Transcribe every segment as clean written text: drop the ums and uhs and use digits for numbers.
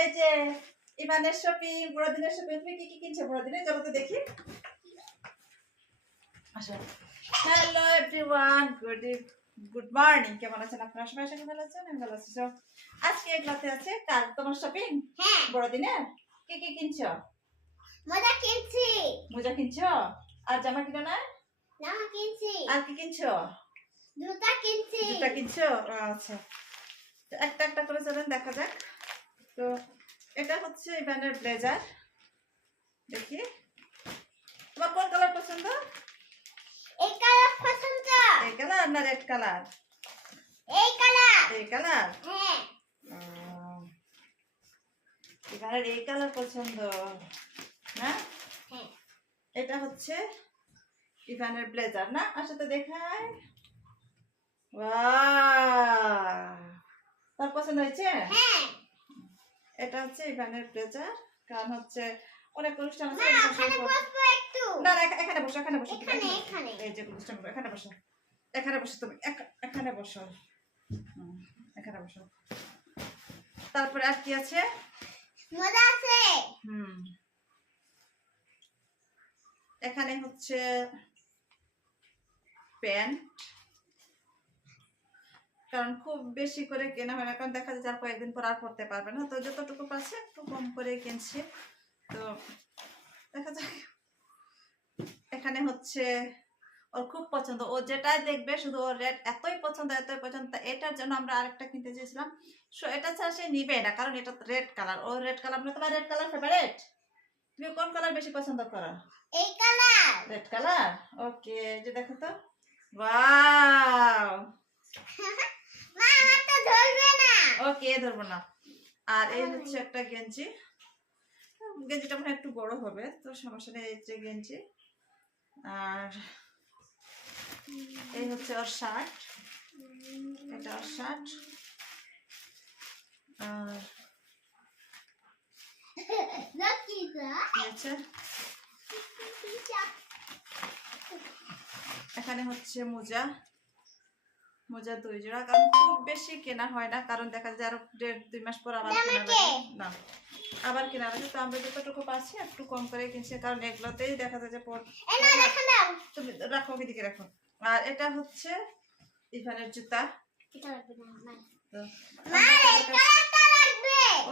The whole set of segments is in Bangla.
এই যে ইমানের শপিং, বড়দিনের শপিং। তুমি কি কি কিনছো বড়দিনে? চলো তো দেখি। আসো। Hello everyone, good morning. কেমন আছেন আপনারা সবাই? আশা করি ভালো আছেন। আমি ভালো আছি। আজকে এগুলাতে আছে কাল তোমার শপিং। হ্যাঁ, বড়দিনের কি কি কিনছো? মোজা কিনছি। মোজা কিনছো? আর জামা কিনো না? জামা কিনছি। আর কি কিনছো? জুতা কিনছি। জুতা কিনছো? আচ্ছা, তো একটা একটা করে চলেন দেখা যাক। তো এটা হচ্ছে ইভানের ব্লেজার। দেখি তোমার কোন কালার পছন্দ? এই কালার পছন্দ। এই কালার না রেড কালার? এই কালার। এই কালার। হ্যাঁ, ইভানের এই কালার পছন্দ না? হ্যাঁ। এটা হচ্ছে ইভানের ব্লেজার না? আসলে দেখায়। ওয়াও, তার পছন্দ হয়েছে? হ্যাঁ। এটা হচ্ছে ইভানের ব্লেজার। কারণ হচ্ছে অনেক অনুষ্ঠান আছে। মা, ওখানে বসবো একটু। না না, এখানে বসো, এখানে বসো। এখানে, এখানে। এই যে অনুষ্ঠান, এখানে বসো, এখানে বসো তুমি, এখানে বসো। এখানে বসো। তারপরে আর কি আছে? মোজা আছে। এখানে হচ্ছে প্যান্ট। কারণ খুব বেশি করে কেনা হয় না, কারণ দেখা যায় আর কয়েকদিন পর আর পড়তে পারবে না, তো যতটুকু পাচ্ছে একটু কম করে কিনছি। তো দেখা যাক। এখানে হচ্ছে ওর খুব পছন্দ, ও যেটাই দেখবে শুধু ওর রেড এতই পছন্দ, এতই পছন্দ। এটার জন্য আমরা আরেকটা কিনতে চেয়েছিলাম। সো এটা ছাড়া সে নিবে না, কারণ এটা রেড কালার। ও রেড কালার মানে তোমার রেড কালার ফেভারিট? তুমি কোন কালার বেশি পছন্দ করো? এই কালার। Red colour. ওকে, যে দেখো তো। ওয়াও। মা, আমার তো ধরবে না। ওকে, ধরবো না। আর এই হচ্ছে একটা গেঞ্জি। গেঞ্জিটা মনে হয় একটু বড় হবে, তো সমস্যা নেই। এই যে গেঞ্জি। আর এই হচ্ছে ওর শার্ট। এটা ওর শার্ট। আর এখানে হচ্ছে মোজা। মোজা 2 জোড়া। কারণ খুব বেশি কেনা হয় না, কারণ দেখা যায় আরো 1.5-2 মাস পর আবার কেনা লাগে না, আবার কেনা লাগে। তো আমরা যতটুকু পাচ্ছি একটু কম করে কিনছি, কারণ এগুলোতেই দেখা যায় যে তুমি রাখো, এদিকে রাখো। আর এটা হচ্ছে ইভানের জুতা।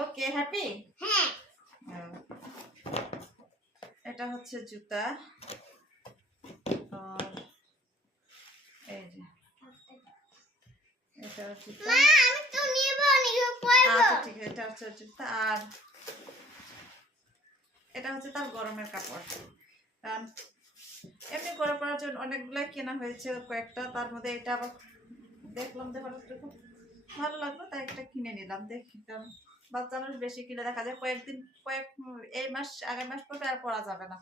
ওকে, হ্যাপি। এটা হচ্ছে জুতা। আর এই যে এটা জুতা। আচ্ছা ঠিক আছে, এটা হচ্ছে জুতা। আর এটা হচ্ছে তার গরমের কাপড়। কারণ এমনি গরম পড়ার জন্য অনেকগুলাই কেনা হয়েছে, কয়েকটা। তার মধ্যে এটা আবার দেখলাম যে হঠাৎ খুব ভালো লাগলো, তাই একটা কিনে নিলাম। দেখি, কারণ বাচ্চা মানুষ বেশি কিনে দেখা যায় এই মাস আগামী মাস পরে আর পরা যাবে না।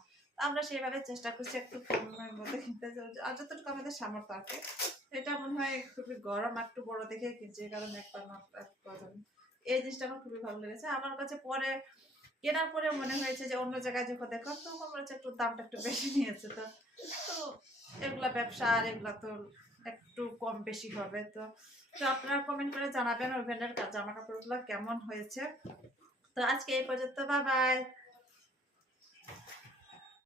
আমরা সেইভাবে চেষ্টা করছি একটু কমের মধ্যে কিনতে, আর যতটুকু আমাদের সামর্থ্য আছে। এটা মনে হয় খুবই গরম, একটু বড় দেখে কিনছি, কারণ একবার না এই জিনিসটা আমার খুবই ভালো লেগেছে। আমার কাছে পরে কেনার পরে মনে হয়েছে যে অন্য জায়গায় যখন দেখো তখন মনে হচ্ছে একটু দামটা একটু বেশি নিয়েছে। তো এগুলা ব্যবসা, আর এগুলা তো একটু কম বেশি হবে। তো আপনারা কমেন্ট করে জানাবেন ওভেনের জামা কাপড়গুলো কেমন হয়েছে। তো আজকে এই পর্যন্ত, বাই বাই।